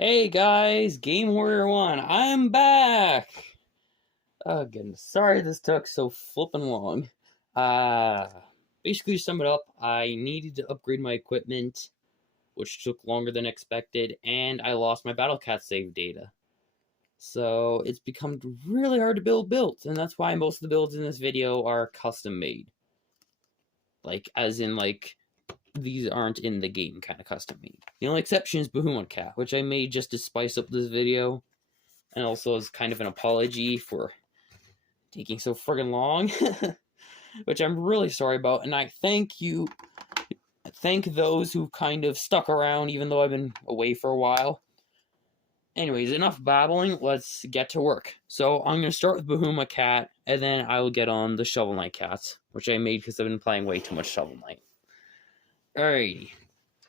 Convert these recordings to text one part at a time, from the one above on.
Hey guys, Game Warrior 1, I'm back! Oh goodness, sorry this took so flippin' long. Uh, Basically to sum it up, I needed to upgrade my equipment, which took longer than expected, and I lost my Battle Cat save data. So it's become really hard to build builds, and that's why most of the builds in this video are custom made. These aren't in the game kind of custom made. The only exception is Bahamut Cat, which I made just to spice up this video, and also as kind of an apology for taking so friggin' long, which I'm really sorry about, and I thank those who kind of stuck around even though I've been away for a while. Anyways, enough babbling, let's get to work. So I'm going to start with Bahamut Cat, and then I will get on the Shovel Knight cats, which I made because I've been playing way too much Shovel Knight. Alrighty,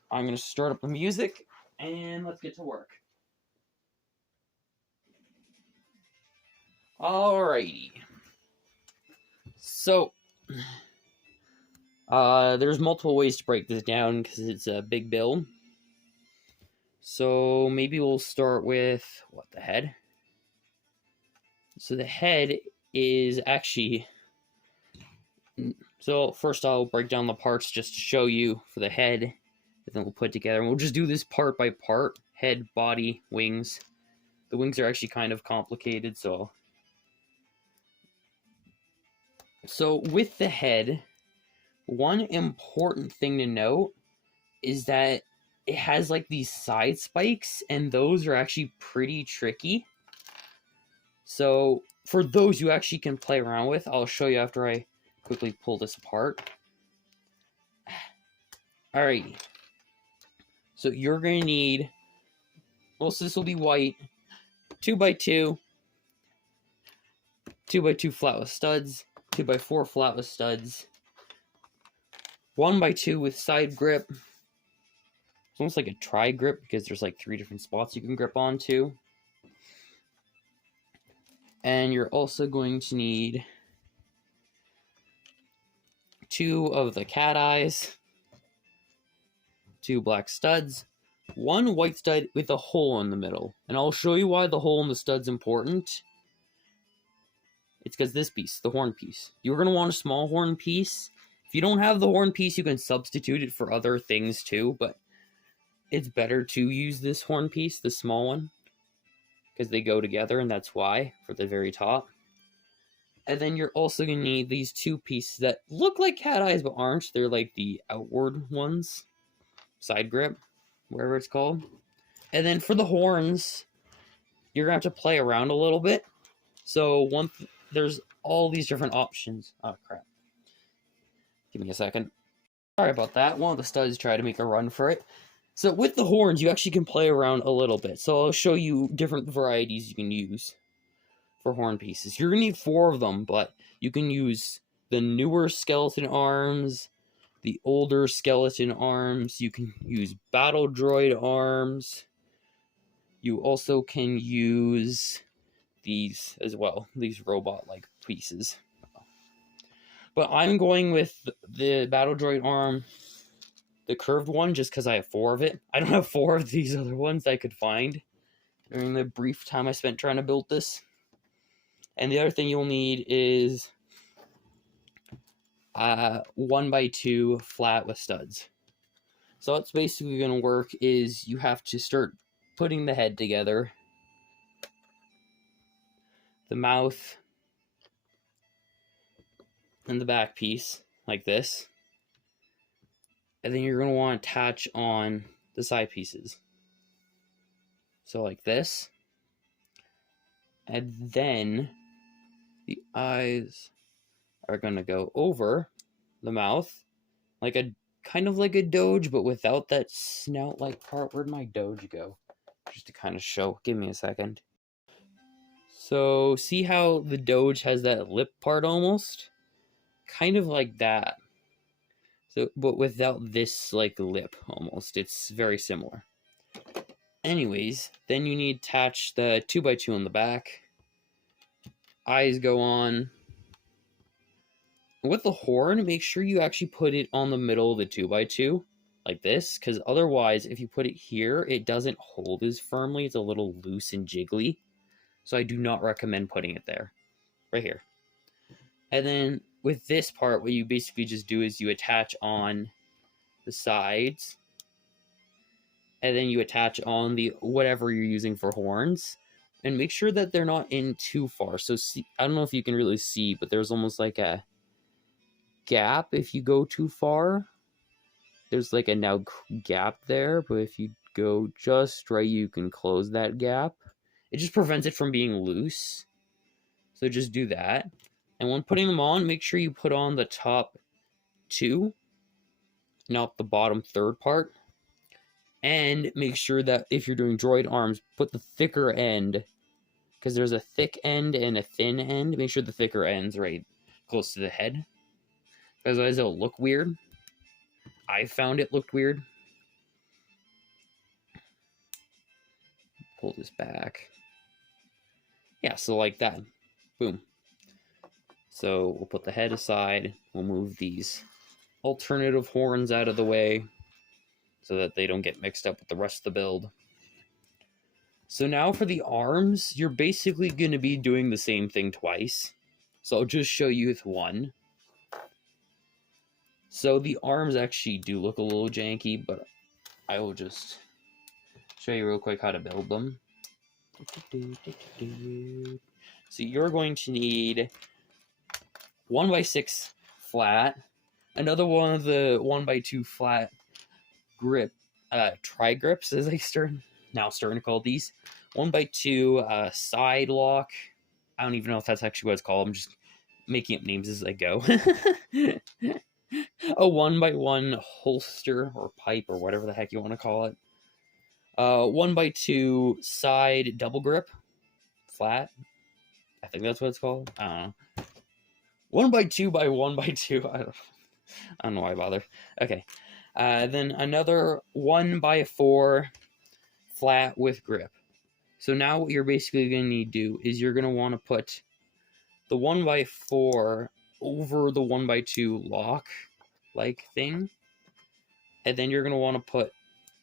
I'm going to start up the music, and let's get to work. Alrighty. So, there's multiple ways to break this down because it's a big build. So maybe we'll start with, the head? So the head is actually... So first I'll break down the parts just to show you for the head, and then we'll put it together. And we'll just do this part by part. Head, body, wings. The wings are actually kind of complicated, so... So with the head, one important thing to note is that it has like these side spikes, and those are actually pretty tricky. So for those you actually can play around with, I'll show you after I quickly pull this apart. Alrighty. So you're going to need, so this will be white, 2x2, 2x2 flat with studs, 2x4 flat with studs, 1x2 with side grip. It's almost like a tri-grip because there's like 3 different spots you can grip onto. And you're also going to need 2 of the cat eyes, 2 black studs, 1 white stud with a hole in the middle. And I'll show you why the hole in the stud's important. It's because this piece, the horn piece. You're going to want a small horn piece. If you don't have the horn piece, you can substitute it for other things too, but it's better to use this horn piece, the small one, because they go together, and that's why, for the very top. And then you're also going to need these 2 pieces that look like cat eyes but aren't. They're like the outward ones. Side grip, whatever it's called. And then for the horns, you're going to have to play around a little bit. So there's all these different options. Oh, crap. Give me a second. Sorry about that. One of the studs tried to make a run for it. So with the horns, you actually can play around a little bit. So I'll show you different varieties you can use for horn pieces. You're going to need 4 of them, but you can use the newer skeleton arms, the older skeleton arms. You can use battle droid arms. You also can use these as well, these robot-like pieces. But I'm going with the battle droid arm, the curved one, just because I have 4 of it. I don't have 4 of these other ones I could find during the brief time I spent trying to build this. And the other thing you'll need is 1x2 flat with studs. So what's basically going to work is you have to start putting the head together, the mouth, and the back piece, like this. And then you're going to want to attach on the side pieces. So like this. And then the eyes are going to go over the mouth, like kind of like a doge, but without that snout-like part. Where'd my doge go? Just to kind of show. Give me a second. So see how the doge has that lip part almost? Kind of like that. So, but without this like lip almost. It's very similar. Anyways, then you need to attach the 2x2 on the back. Eyes go on. With the horn, make sure you actually put it on the middle of the 2x2. like this, because otherwise, if you put it here, it doesn't hold as firmly. It's a little loose and jiggly. So I do not recommend putting it there. Right here. And then with this part, what you basically just do is you attach on the sides, and then you attach on the whatever you're using for horns, and make sure that they're not in too far. So see, I don't know if you can really see, but there's almost like a gap if you go too far. There's like a now gap there, but if you go just right, you can close that gap. It just prevents it from being loose. So just do that. And when putting them on, make sure you put on the top 2, not the bottom 3rd part. And make sure that if you're doing droid arms, put the thicker end, because there's a thick end and a thin end. Make sure the thicker end's right close to the head, otherwise it'll look weird. I found it looked weird. Pull this back. Yeah, so like that. Boom. So we'll put the head aside. We'll move these alternative horns out of the way so that they don't get mixed up with the rest of the build. So now for the arms, you're basically going to be doing the same thing twice. So I'll just show you with one. So the arms actually do look a little janky, but I will just show you real quick how to build them. So you're going to need 1x6 flat, another one of the 1x2 flat grip, tri-grips, as I starting to call these. 1x2 side lock. I don't even know if that's actually what it's called. I'm just making up names as I go. A 1x1 holster or pipe or whatever the heck you want to call it. 1x2 side double grip, flat. I think that's what it's called. I don't know. 1x2 by 1x2. I don't know why I bother. Okay. Then another 1x4 flat with grip. So now what you're basically going to need to do is you're going to want to put the 1x4 over the 1x2 lock like thing. And then you're going to want to put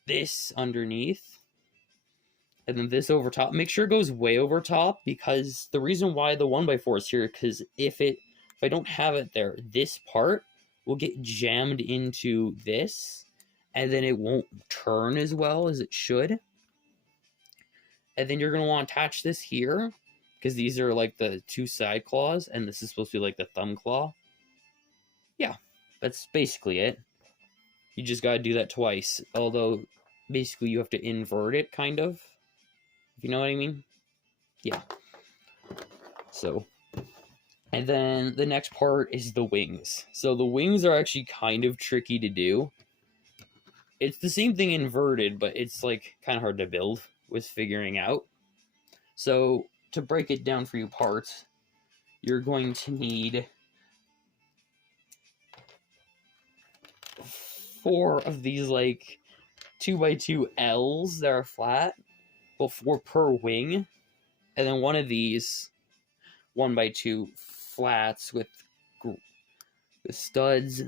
this underneath. And then this over top. Make sure it goes way over top, because the reason why the 1x4 is here, because if I don't have it there, this part will get jammed into this, and then it won't turn as well as it should. And then you're going to want to attach this here, because these are like the 2 side claws, and this is supposed to be like the thumb claw. Yeah, that's basically it. You just got to do that twice, although basically you have to invert it, kind of, if you know what I mean. Yeah. So, and then the next part is the wings. So the wings are actually kind of tricky to do. It's the same thing inverted, but it's like kind of hard to build with figuring out. So to break it down for you parts, you're going to need 4 of these like 2x2 L's that are flat. Well, 4 per wing. And then one of these 1x2 flats with studs.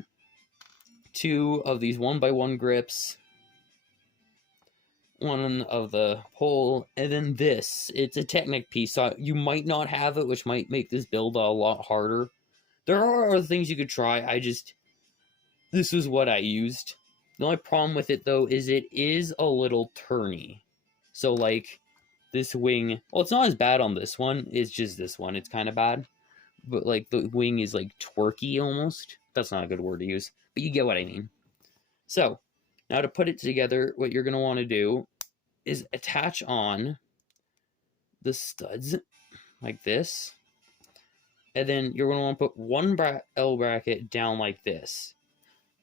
2 of these 1x1 grips. 1 of the pole, and then this. It's a Technic piece, so you might not have it, which might make this build a lot harder. There are other things you could try. This is what I used. The only problem with it, though, is it is a little turny. So, like, this wing, well, it's not as bad on this one. It's just this one. It's kind of bad. But, like, the wing is, like, twerky almost. That's not a good word to use, but you get what I mean. So, now to put it together, what you're going to want to do is attach on the studs like this. And then you're going to want to put one L bracket down like this.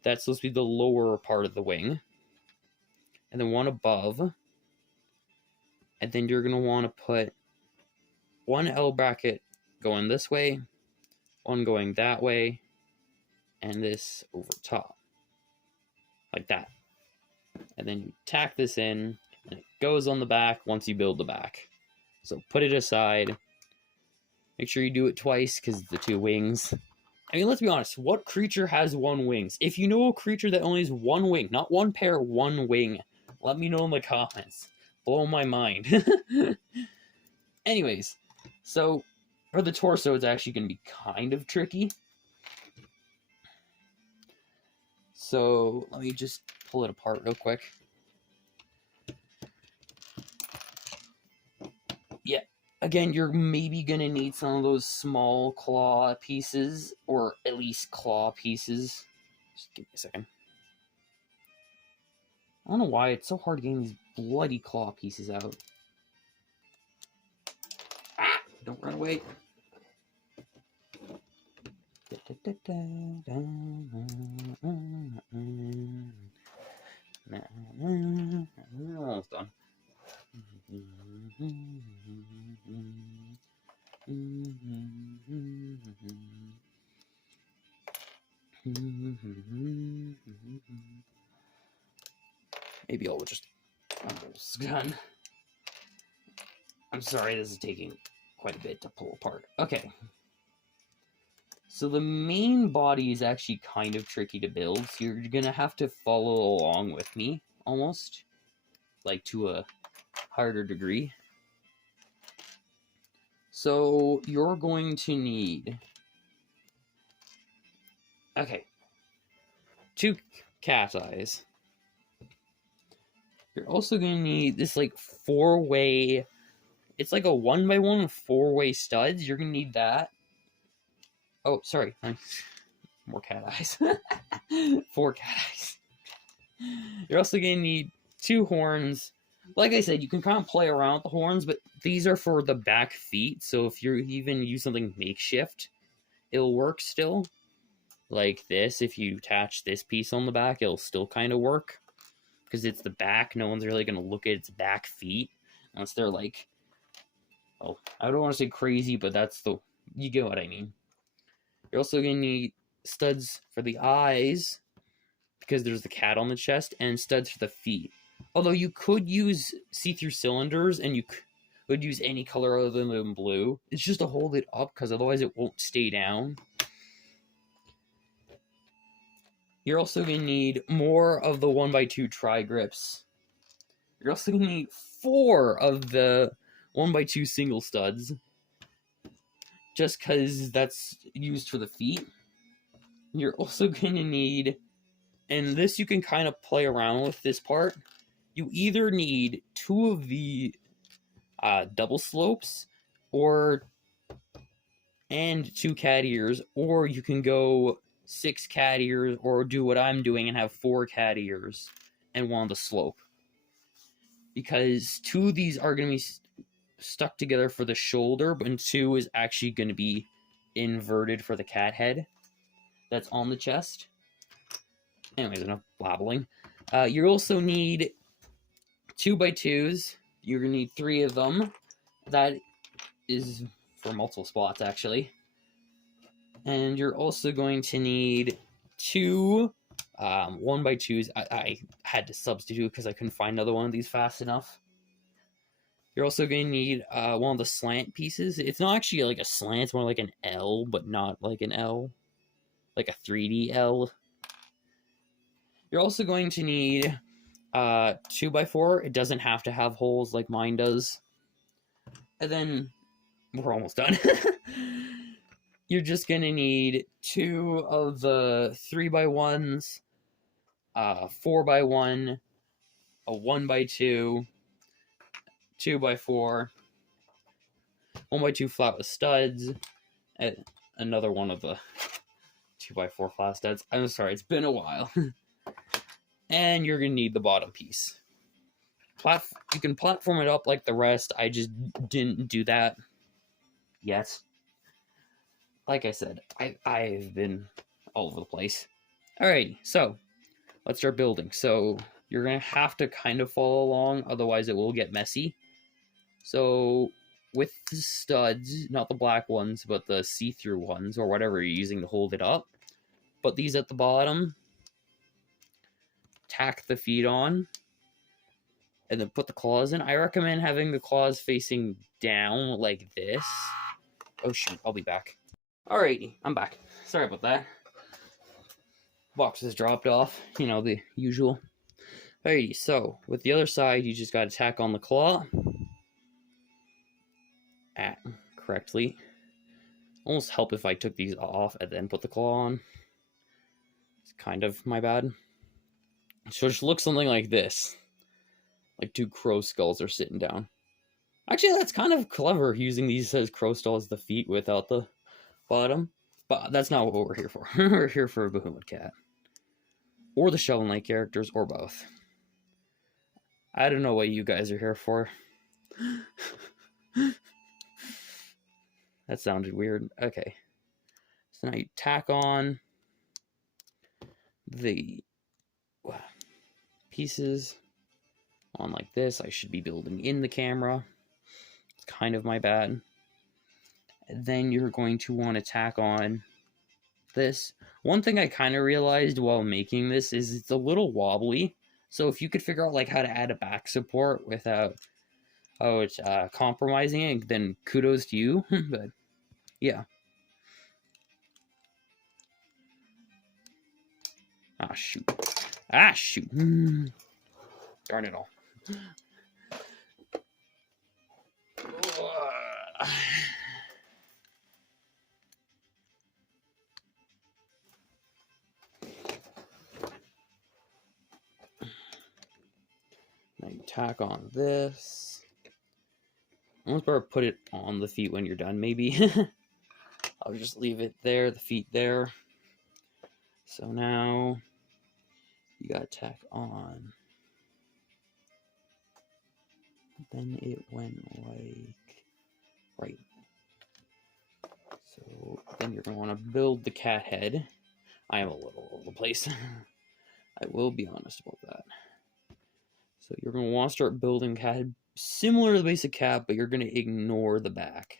That's supposed to be the lower part of the wing. And then one above. And then you're going to want to put one L bracket going this way, one going that way, and this over top. Like that. And then you tack this in, and it goes on the back once you build the back. So put it aside. Make sure you do it twice, because the 2 wings. I mean, let's be honest. What creature has one wings? If you know a creature that only has one wing, not one pair, one wing, let me know in the comments. Blow my mind. Anyways, so for the torso, it's actually going to be kind of tricky. So let me just pull it apart real quick. Yeah, again, you're maybe going to need some of those small claw pieces, or at least claw pieces. Just give me a second. I don't know why it's so hard getting these bloody claw pieces out. Ah! Don't run away. Almost done. Maybe I'll just almost done. I'm sorry, this is taking quite a bit to pull apart. Okay. So the main body is actually kind of tricky to build, so you're gonna have to follow along with me, almost. Like, to a harder degree. So, you're going to need... Okay. 2 cat eyes. You're also going to need this, like, 4-way... It's like a 1x1 4-way studs. You're going to need that. Oh, sorry. More cat eyes. 4 cat eyes. You're also going to need 2 horns. Like I said, you can kind of play around with the horns, but these are for the back feet, so if you even use something makeshift, it'll work still. Like this, if you attach this piece on the back, it'll still kind of work. Because it's the back, no one's really going to look at its back feet, unless they're like, oh, I don't want to say crazy, but that's the, you get what I mean. You're also going to need studs for the eyes, because there's the cat on the chest, and studs for the feet. Although you could use see-through cylinders, and you could use any color other than blue. It's just to hold it up, because otherwise it won't stay down. You're also going to need more of the 1x2 tri-grips. You're also going to need 4 of the 1x2 single studs. Just because that's used for the feet. You're also going to need, and this you can kind of play around with this part, you either need 2 of the double slopes and 2 cat ears, or you can go 6 cat ears, or do what I'm doing and have 4 cat ears and 1 on the slope. Because 2 of these are going to be stuck together for the shoulder, but 2 is actually going to be inverted for the cat head that's on the chest. Anyways, enough blabbling. You also need 2x2s. You're going to need 3 of them. That is for multiple spots, actually. And you're also going to need 2 1x2s. I had to substitute because I couldn't find another one of these fast enough. You're also going to need 1 of the slant pieces. It's not actually like a slant, it's more like an L, but not like an L. Like a 3D L. You're also going to need 2x4. It doesn't have to have holes like mine does. And then we're almost done. You're just going to need 2 of the 3x1s, 4x1, a 1x2, 2x4, 1x2 flat with studs, and another one of the 2x4 flat studs. I'm sorry, it's been a while. And you're going to need the bottom piece. You can platform it up like the rest. I just didn't do that yet. Like I said, I've been all over the place. Alrighty, so let's start building. So you're going to have to kind of follow along, otherwise it will get messy. So with the studs, not the black ones, but the see-through ones, or whatever you're using to hold it up, put these at the bottom, tack the feet on, and then put the claws in. I recommend having the claws facing down like this. Oh shoot, I'll be back. Alrighty, I'm back. sorry about that. Boxes dropped off, you know, the usual. Alrighty, so with the other side, you just gotta tack on the claw. Correctly. Almost help if I took these off and then put the claw on. It's kind of my bad. So it just looks something like this. Like two crow skulls are sitting down. Actually, that's kind of clever, using these as crow skulls as the feet without the bottom. But that's not what we're here for. We're here for a bahamut cat. Or the Shovel Knight characters, or both. I don't know what you guys are here for. That sounded weird. Okay. So now you tack on the pieces on like this. I should be building in the camera. It's kind of my bad. And then you're going to want to tack on this. One thing I kind of realized while making this is it's a little wobbly. So if you could figure out like how to add a back support without compromising it, then kudos to you. But yeah. Ah, shoot. Ah, shoot. Darn it all. Now you tack on this. Almost better put it on the feet when you're done, maybe. I'll just leave it there, the feet there. So now you gotta tack on. Then it went like right. So then you're gonna want to build the cat head. I am a little all over the place. I will be honest about that. So you're gonna want to start building cat head similar to the basic cat, but you're gonna ignore the back.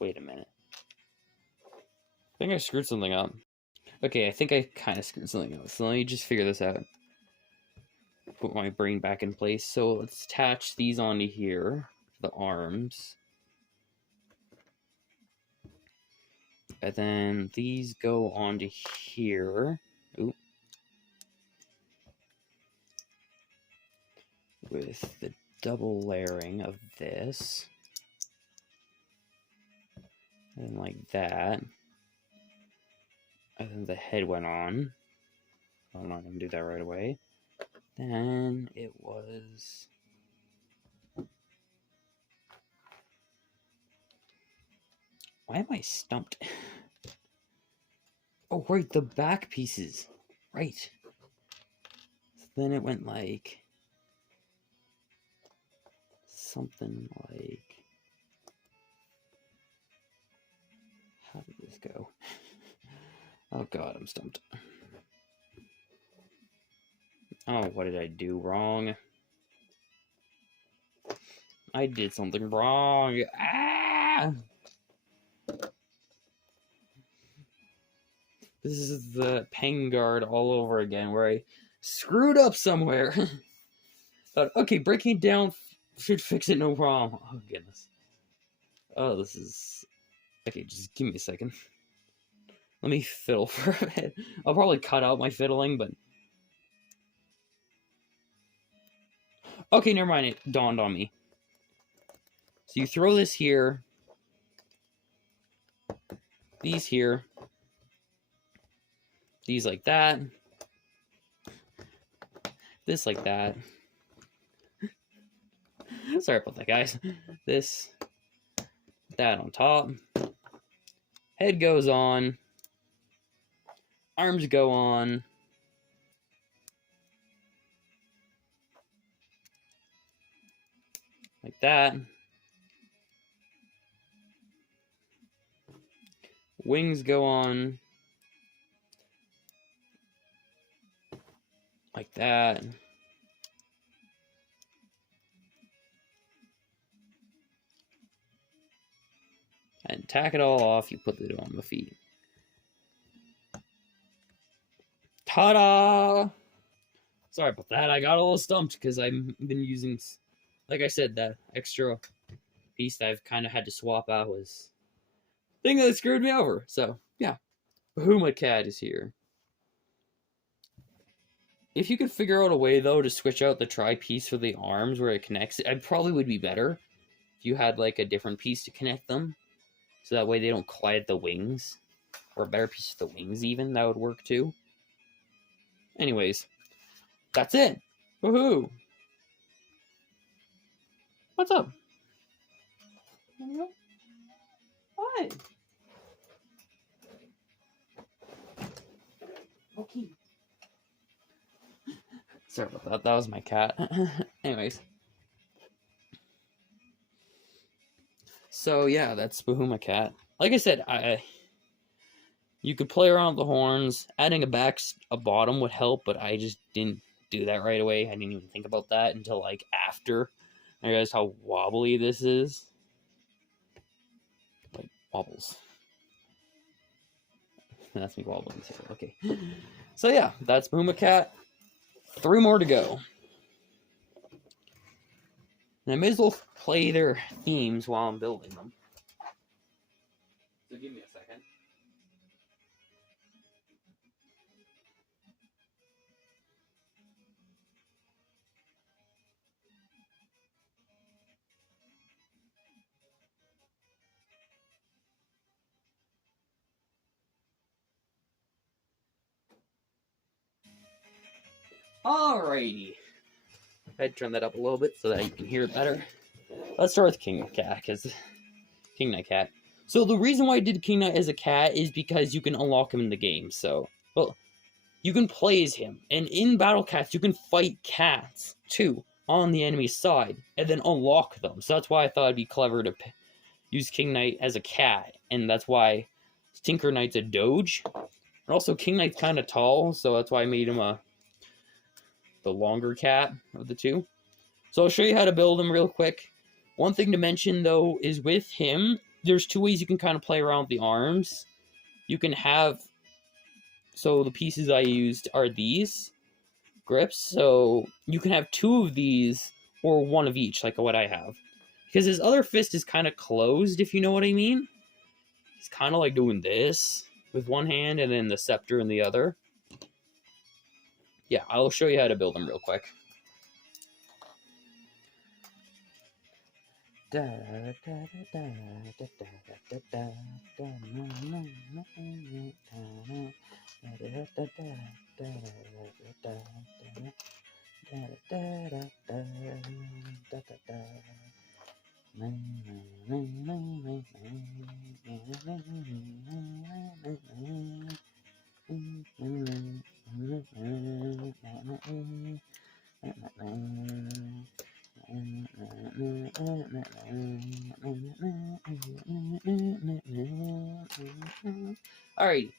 Wait a minute. I think I screwed something up. Okay, I think I kind of screwed something up. So let me just figure this out. Put my brain back in place. So let's attach these onto here, the arms. And then these go onto here. Ooh. With the double layering of this. And like that. And then the head went on. I'm not going to do that right away. Then it was... Why am I stumped? Oh, right, the back pieces. Right. So then it went like... something like... How did this go? Oh god, I'm stumped. Oh, what did I do wrong? I did something wrong. Ah! This is the Peng Guard all over again, where I screwed up somewhere. But, okay, breaking it down should fix it, no problem. Oh, goodness. Oh, this is... Okay, just give me a second. Let me fiddle for a bit. I'll probably cut out my fiddling, but... Okay, never mind, it dawned on me. So you throw this here. These here. These like that. This like that. Sorry about that, guys. This. That on top. Head goes on. Arms go on. Like that. Wings go on like that. And tack it all off, you put it on the feet. Ta-da! Sorry about that, I got a little stumped because I've been using, like I said, that extra piece that I've kind of had to swap out was the thing that screwed me over. So, yeah. Bahumut Cat is here. If you could figure out a way, though, to switch out the tri-piece for the arms where it connects, it probably would be better if you had, like, a different piece to connect them. So that way they don't collide at the wings. Or a better piece of the wings, even. That would work, too. Anyways. That's it. Woohoo! What's up? Hi. Okay. Sorry about that. That was my cat. Anyways. So yeah, that's Bahumut Cat. Like I said, you could play around with the horns. Adding a bottom would help, but I just didn't do that right away. I didn't even think about that until like after I realized how wobbly this is. Like wobbles. That's me wobbling too. Okay. So yeah, that's Bahumut Cat. 3 more to go. And I may as well play their themes while I'm building them. So give me a second. Alrighty. I'd turn that up a little bit so that you can hear it better. Let's start with King Cat, because King Knight Cat. So the reason why I did King Knight as a cat is because you can unlock him in the game. So, well, you can play as him. And in Battle Cats, you can fight cats, too, on the enemy's side, and then unlock them. So that's why I thought it'd be clever to use King Knight as a cat. And that's why Tinker Knight's a doge. And also, King Knight's kind of tall, so that's why I made him the longer cat of the two. So I'll show you how to build him real quick. One thing to mention, though, is with him, there's 2 ways you can kind of play around with the arms. You can have... So the pieces I used are these grips. So you can have 2 of these or 1 of each, like what I have. Because his other fist is kind of closed, if you know what I mean. He's kind of like doing this with one hand and then the scepter in the other. Yeah, I'll show you how to build them real quick. Alright,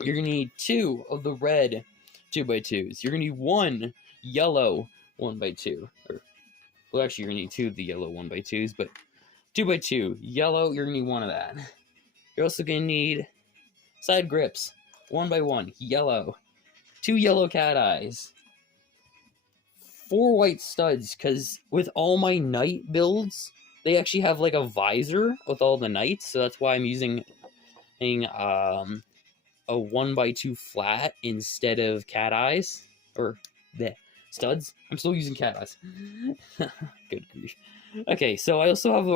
you're gonna need 2 of the red 2x2s. You're gonna need 1 yellow 1x2. Well, actually, you're gonna need 2 of the yellow 1x2s, but 2x2 yellow. You're gonna need 1 of that. You're also gonna need side grips 1x1 yellow, 2 yellow cat eyes, 4 white studs, because with all my knight builds, they actually have like a visor with all the knights, so that's why I'm using a 1x2 flat instead of cat eyes, or the studs. I'm still using cat eyes. Good grief. Okay, so I also have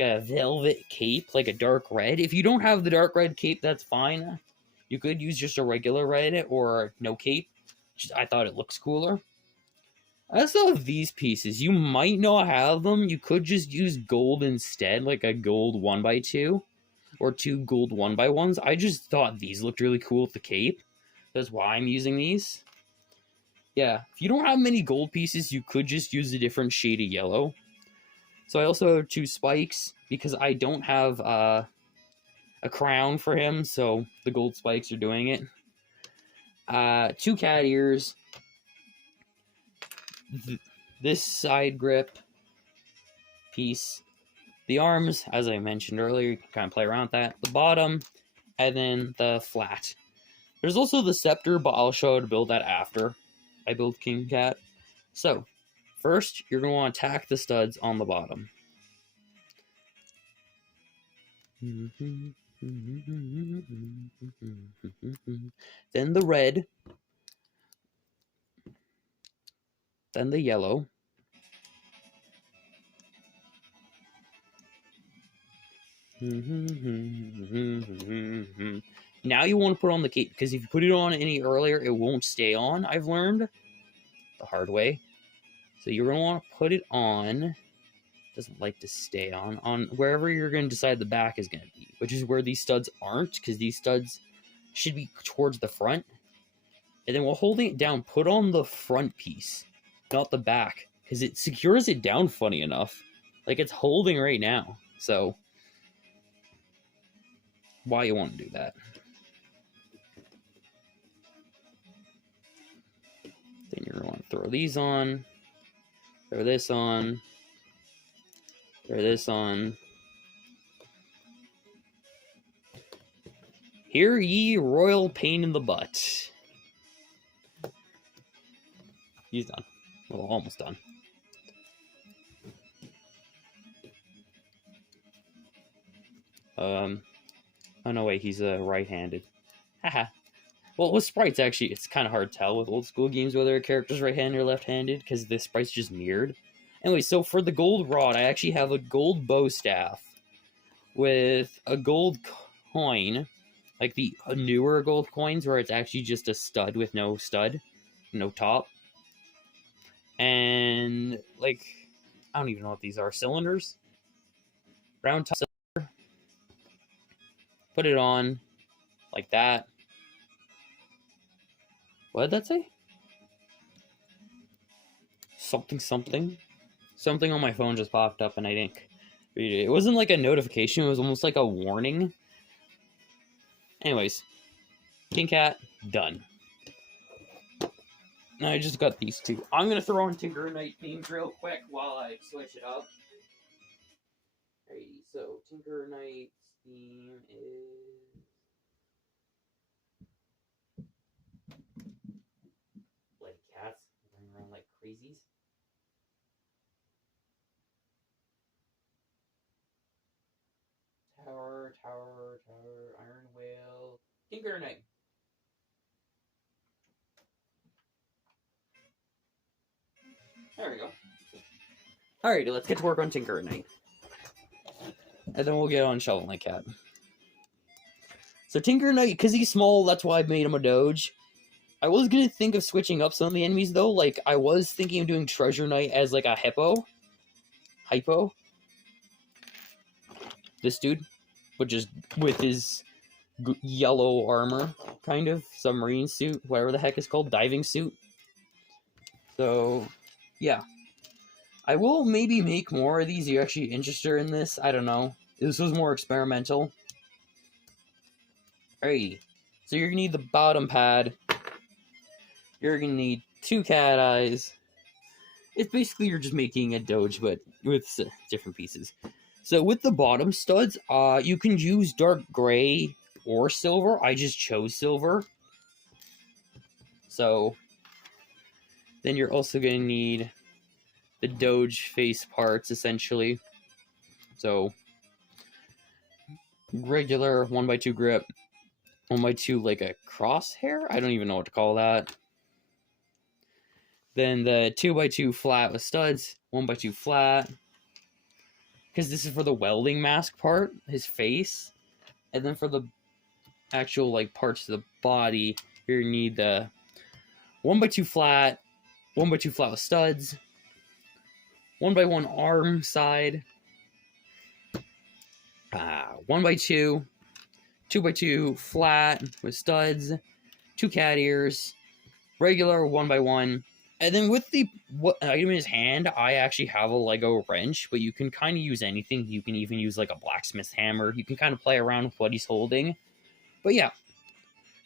a velvet cape, like a dark red. If you don't have the dark red cape, that's fine. You could use just a regular red or no cape. I thought it looks cooler. I also have these pieces. You might not have them. You could just use gold instead, like a gold 1x2 or 2 gold 1x1s. I just thought these looked really cool with the cape. That's why I'm using these. Yeah, if you don't have many gold pieces, you could just use a different shade of yellow. So I also have 2 spikes because I don't have a crown for him, so the gold spikes are doing it. 2 cat ears. This side grip piece. The arms, as I mentioned earlier, you can kind of play around with that. The bottom, and then the flat. There's also the scepter, but I'll show how to build that after I build King Cat. So, first, you're going to want to tack the studs on the bottom. Then the red. Then the yellow. Now you want to put on the cape, because if you put it on any earlier, it won't stay on, I've learned the hard way. So you're going to want to put it on, doesn't like to stay on wherever you're going to decide the back is going to be, which is where these studs aren't, because these studs should be towards the front. And then while holding it down, put on the front piece, not the back, because it secures it down funny enough. Like it's holding right now, so why you want to do that. Then you're going to want to throw these on, throw this on, throw this on. Hear ye royal pain in the butt. He's done. Well, almost done. Oh no, wait, he's right-handed. Haha. Well, with sprites, actually, it's kind of hard to tell with old school games whether a character's right-handed or left-handed, because the sprite's just mirrored. Anyway, so for the gold rod, I actually have a gold bow staff with a gold coin, like the newer gold coins, where it's actually just a stud with no stud, no top. And, like, I don't even know what these are. Cylinders? Round top cylinder. Put it on like that. What did that say? Something. Something on my phone just popped up and I didn't read it. It wasn't like a notification. It was almost like a warning. Anyways. King Cat, done. Now I just got these two. I'm going to throw on Tinker Knight themes real quick while I switch it up. Alrighty, so Tinker Knight's theme is... bloody cats running around like crazies. Tower, Iron Whale, Tinker Knight. There we go. Alrighty, let's get to work on Tinker Knight. And then we'll get on Shovel Knight Cat. So Tinker Knight, because he's small, that's why I made him a doge. I was going to think of switching up some of the enemies, though. Like, I was thinking of doing Treasure Knight as, like, a hippo. Hypo. This dude. But just with his yellow armor, kind of. Submarine suit, whatever the heck it's called. Diving suit. So, yeah. I will maybe make more of these. You're actually interested in this? I don't know. This was more experimental. Alrighty. So you're going to need the bottom pad. You're going to need 2 cat eyes. It's basically you're just making a doge, but with different pieces. So with the bottom studs, you can use dark gray or silver. I just chose silver. So then you're also going to need the doge face parts, essentially. So regular 1x2 grip, 1x2 like a crosshair? I don't even know what to call that. Then the 2x2 flat with studs, 1x2 flat. Because this is for the welding mask part, his face. And then for the actual like parts of the body, you need the 1x2 flat, 1x2 flat with studs, 1x1 arm side, 1x2, 2x2 flat with studs, 2 cat ears, regular 1x1, And then with the what item in his hand, I actually have a Lego wrench, but you can kind of use anything. You can even use like a blacksmith hammer. You can kind of play around with what he's holding. But yeah,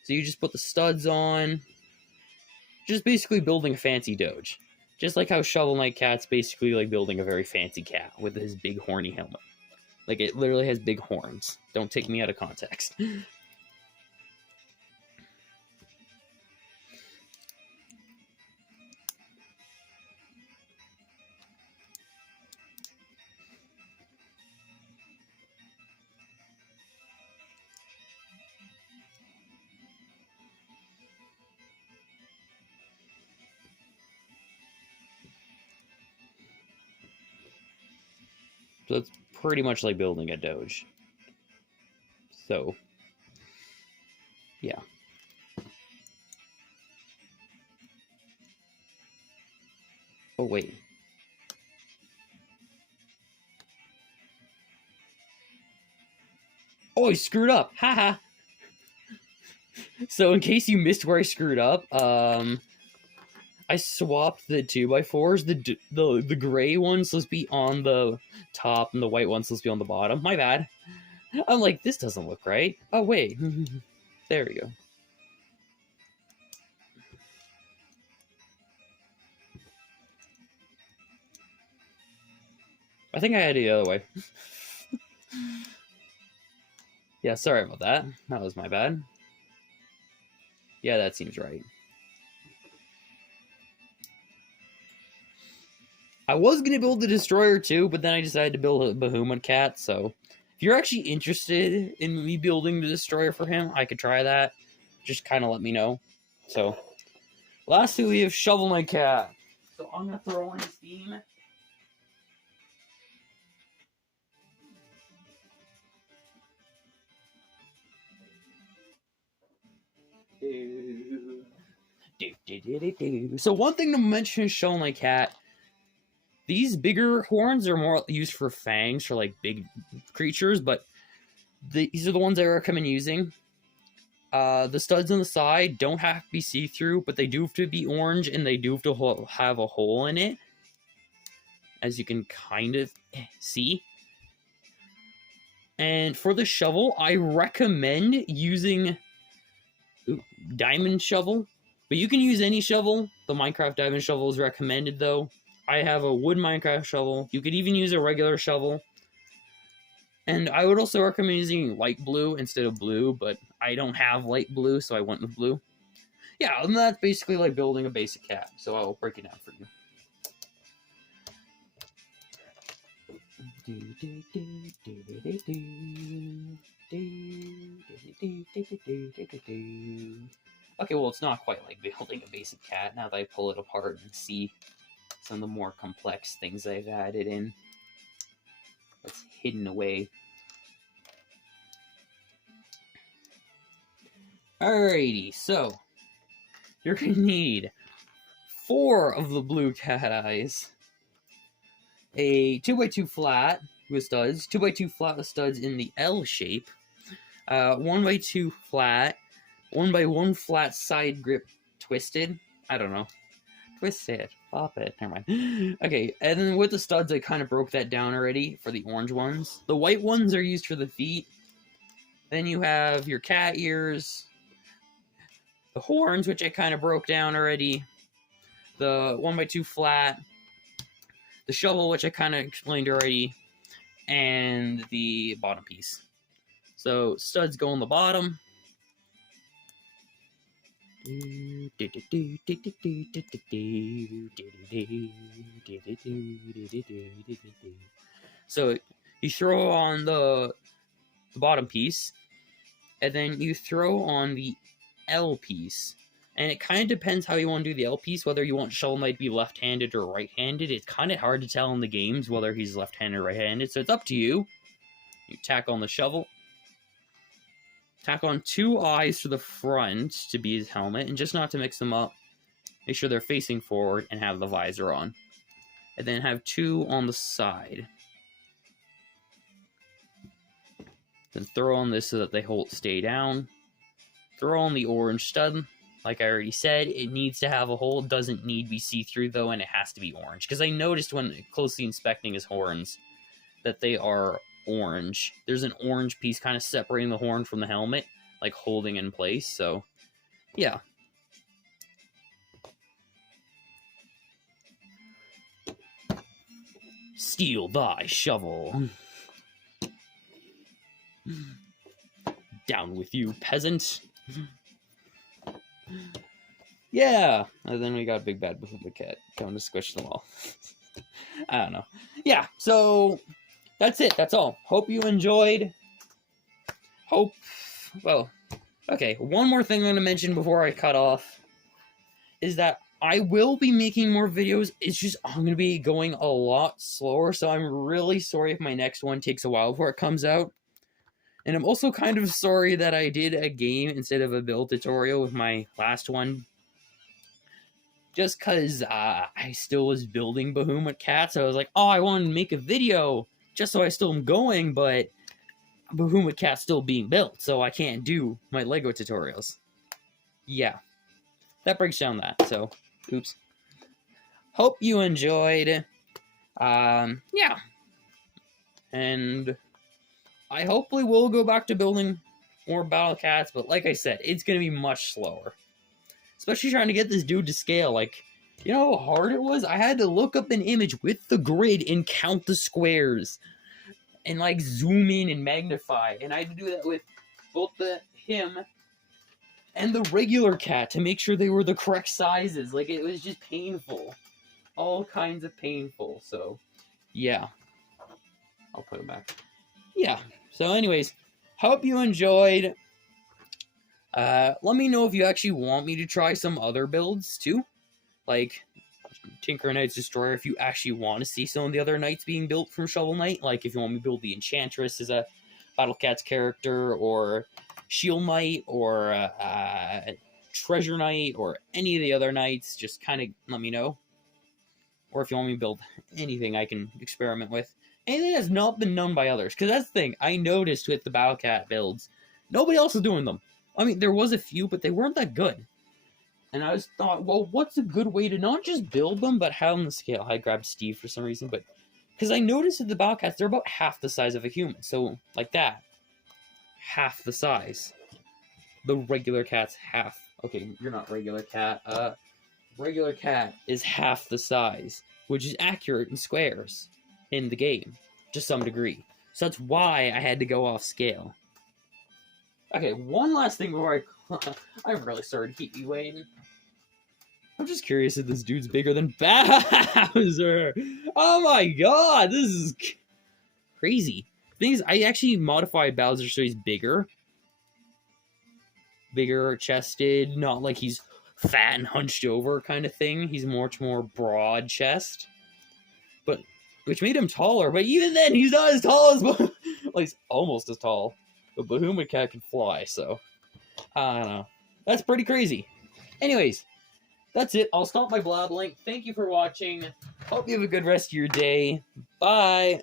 so you just put the studs on. Just basically building a fancy doge. Just like how Shovel Knight Cat's basically like building a very fancy cat with his big horny helmet. Like, it literally has big horns. Don't take me out of context. So it's pretty much like building a doge. So, yeah. Oh, wait. Oh, I screwed up! Haha! So, in case you missed where I screwed up, I swapped the 2x4s. The gray one's supposed to be on the top, and the white one's supposed to be on the bottom. My bad. I'm like, this doesn't look right. Oh, wait. There we go. I think I had it the other way. Yeah, sorry about that. That was my bad. Yeah, that seems right. I was going to build the Destroyer too, but then I decided to build a Bahamut cat, so if you're actually interested in me building the Destroyer for him, I could try that. Just kind of let me know. So, lastly, we have Shovel Knight Cat. So I'm going to throw on his theme. So one thing to mention is Shovel Knight Cat. These bigger horns are more used for fangs, for like big creatures, but these are the ones I recommend using. The studs on the side don't have to be see-through, but they do have to be orange, and they do have to have a hole in it, as you can kind of see. And for the shovel, I recommend using diamond shovel, but you can use any shovel. The Minecraft diamond shovel is recommended, though. I have a wood Minecraft shovel. You could even use a regular shovel. And I would also recommend using light blue instead of blue, but I don't have light blue, so I went with blue. Yeah, and that's basically like building a basic cat, so I'll break it down for you. Okay, well, it's not quite like building a basic cat now that I pull it apart and see some of the more complex things I've added in. That's hidden away. Alrighty, so you're gonna need 4 of the blue cat eyes, a 2x2 flat with studs, 2x2 flat with studs in the L shape, 1x2 flat, 1x1 flat side grip twisted. I don't know. Twist it. Pop it. Never mind. Okay, and then with the studs, I kind of broke that down already for the orange ones. The white ones are used for the feet. Then you have your cat ears, the horns, which I kind of broke down already, the 1x2 flat, the shovel, which I kind of explained already, and the bottom piece. So studs go on the bottom. So you throw on the bottom piece, and then you throw on the L piece. And it kind of depends how you want to do the L piece, whether you want Shovel Knight to be left-handed or right-handed. It's kind of hard to tell in the games whether he's left-handed or right-handed, so it's up to you. You tack on the shovel. Tack on 2 eyes to the front to be his helmet, and just not to mix them up. Make sure they're facing forward and have the visor on. And then have 2 on the side. Then throw on this so that they stay down. Throw on the orange stud, Like I already said, it needs to have a hole. It doesn't need to be see-through, though, and it has to be orange. Because I noticed when closely inspecting his horns that they are orange. There's an orange piece kind of separating the horn from the helmet, like holding in place, so yeah. Steal thy shovel. Down with you, peasant. Yeah, and then we got Big Bad Bahuma Cat coming to squish them all. I don't know. Yeah, so that's it. That's all. Hope you enjoyed. Well, okay, one more thing I'm going to mention before I cut off is that I will be making more videos. It's just I'm going to be going a lot slower, so I'm really sorry if my next one takes a while before it comes out. And I'm also kind of sorry that I did a game instead of a build tutorial with my last one. Just because I still was building Bahamut Cat, so I was like, oh, I want to make a video just so I still am going, but Bahamut Cat's still being built, so I can't do my Lego tutorials. Yeah. That breaks down that, so, oops. Hope you enjoyed. Yeah. And I hopefully will go back to building more Battle Cats, but like I said, it's going to be much slower. Especially trying to get this dude to scale. Like, you know how hard it was? I had to look up an image with the grid and count the squares. And, like, zoom in and magnify. And I had to do that with both him and the regular cat to make sure they were the correct sizes. Like, it was just painful. All kinds of painful. So, yeah. I'll put it back. Yeah. So, anyways, hope you enjoyed. Let me know if you actually want me to try some other builds, too. Like Tinker Knight's Destroyer, if you actually want to see some of the other knights being built from Shovel Knight. Like, if you want me to build the Enchantress as a Battle Cats character, or Shield Knight, or Treasure Knight, or any of the other knights, just kind of let me know. Or if you want me to build anything I can experiment with. Anything that's not been done by others. Because that's the thing, I noticed with the Battle Cat builds, nobody else is doing them. I mean, there was a few, but they weren't that good. And I just thought, well, what's a good way to not just build them, but have them to scale? I grabbed Steve for some reason, but because I noticed that the Battle Cats, they're about half the size of a human. So, like that. Half the size. The regular cat's half. Okay, you're not regular cat. Regular cat is half the size, which is accurate in squares in the game, to some degree. So that's why I had to go off scale. Okay, one last thing before I'm really sorry to keep you waiting. I'm just curious if this dude's bigger than Bowser. Oh my god, this is crazy. The thing is, I actually modified Bowser so he's bigger. Bigger chested, not like he's fat and hunched over kind of thing. He's much more broad chest. But, which made him taller, but even then, he's not as tall as, well, he's almost as tall. But Bahamut Cat can fly, so I don't know. That's pretty crazy. Anyways, that's it. I'll stop my blabbling. Thank you for watching. Hope you have a good rest of your day. Bye.